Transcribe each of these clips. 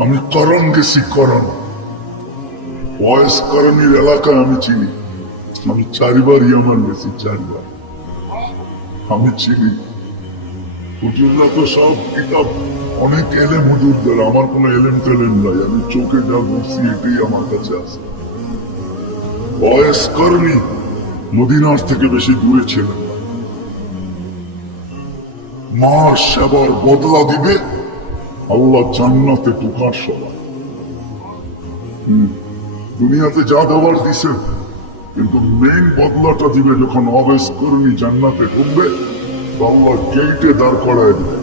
আমি করণ গেছি করণ বয়স করণীর এলাকায় আমি চিনি। আমি চারিবার ইয়ামান গেছি, চারবার। আমি চিনি। হুজুররা তো সব কিতাব, অনেক এলেম হুজুরদের, আমার কোনো এলেম টেলেম নাই। আমি চোখে যা এটাই আমার কাছে আছে। বয়স করণী মদিনার থেকে বেশি দূরে ছিলেন মা সেবার বদলা দিবে আল্লাহ জান্নাতে ঢুকার সবাই দুনিয়াতে যা দেওয়ার দিছেন কিন্তু মেইন বদলাটা দিবে যখন অবেশ কর্মী জান্নাতে ঢুকবে আল্লাহ গেইটে দাঁড় করায় দিবে।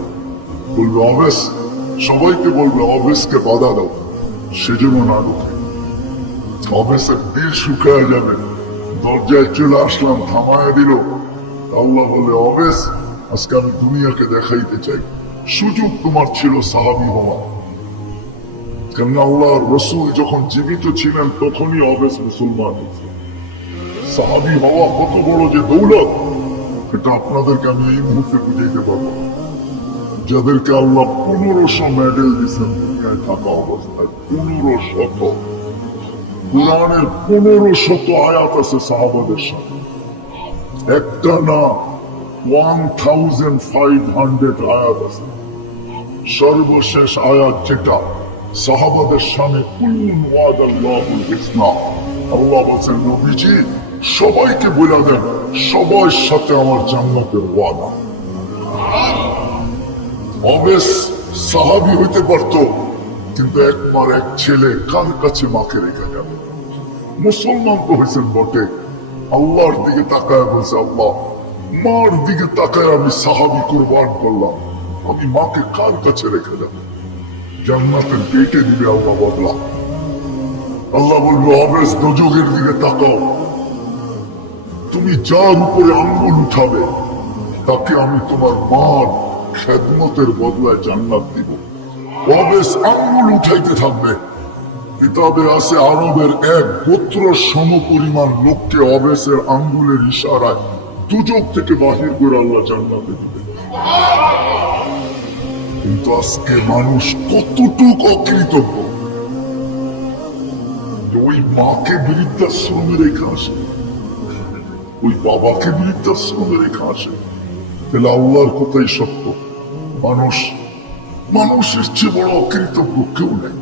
বলবে, অবেশ, সবাইকে বলবে, অবেশকে বাধা দাও সেজন্য না ঢুকে। অবেশের দিল শুকায় যাবে, দরজায় চলে আসলাম, থামায় দিল। আল্লাহ বলে, অবেশ, আজকে আমি দুনিয়াকে দেখাইতে চাই। সুযোগ তোমার ছিল সাহাবি হওয়া কেন আল্লাহ রসুল যখন জীবিত ছিলেন, তখনই অবেশ মুসলমান সাহাবি হওয়া কত বড় যে দৌলত, এটা আপনাদেরকে আমি এই মুহূর্তে বুঝাইতে পারব। যাদেরকে আল্লাহ পনেরোশো মেডেল দিচ্ছেন দুনিয়ায় থাকা অবস্থায় পনেরো শত কোরআনের পনেরো শত আয়াত আছে সাহাবাদের সাথে একটা না ওয়ান থাউজেন্ড ফাইভ হান্ড্রেড আয়াত আছে সর্বশেষ আয়াত যেটা সাহাবাদের সামনে আল্লাহ বলছেন, নবীজি, সবাইকে বলে দেন, সবার সাথে আমার জান্নাতের ওয়াদা। অবেশ সাহাবি হইতে পারত, কিন্তু একবার এক ছেলে কার কাছে মাকে রেখে যাবে মুসলমান তো হয়েছেন বটে। আল্লাহর দিকে তাকায় বলছে, আল্লাহ মার দিকে তাকায় আমি সাহাবি কুরবান করলাম। আমি মাকে কার কাছে রেখে যাব? জান্নাতের পেটে দিবে আল্লাহ বদলা। আল্লাহ বলবে অবেশ দোজগের দিকে তাকাও। তুমি যার উপরে আঙ্গুল উঠাবে, তাকে আমি তোমার মার খেদমতের বদলায় জান্নাত দিব। অবেশ আঙ্গুল উঠাইতে থাকবে। কিতাবে আছে, আরবের এক গোত্র সম পরিমাণ লোককে অবেশের আঙ্গুলের ইশারায় দুজক থেকে বাহির করে আল্লাহ জান্নাতে দিবে কিন্তু আজকে মানুষ কতটুক অকৃতজ্ঞ? ওই মাকে বৃদ্ধাশ্রমে রেখে আসে। ওই বাবাকে বৃদ্ধাশ্রমে রেখে আসে। তাহলে আল্লাহর কথাই সত্য। মানুষ, মানুষের চেয়ে বড় অকৃতজ্ঞ কেউ নেই।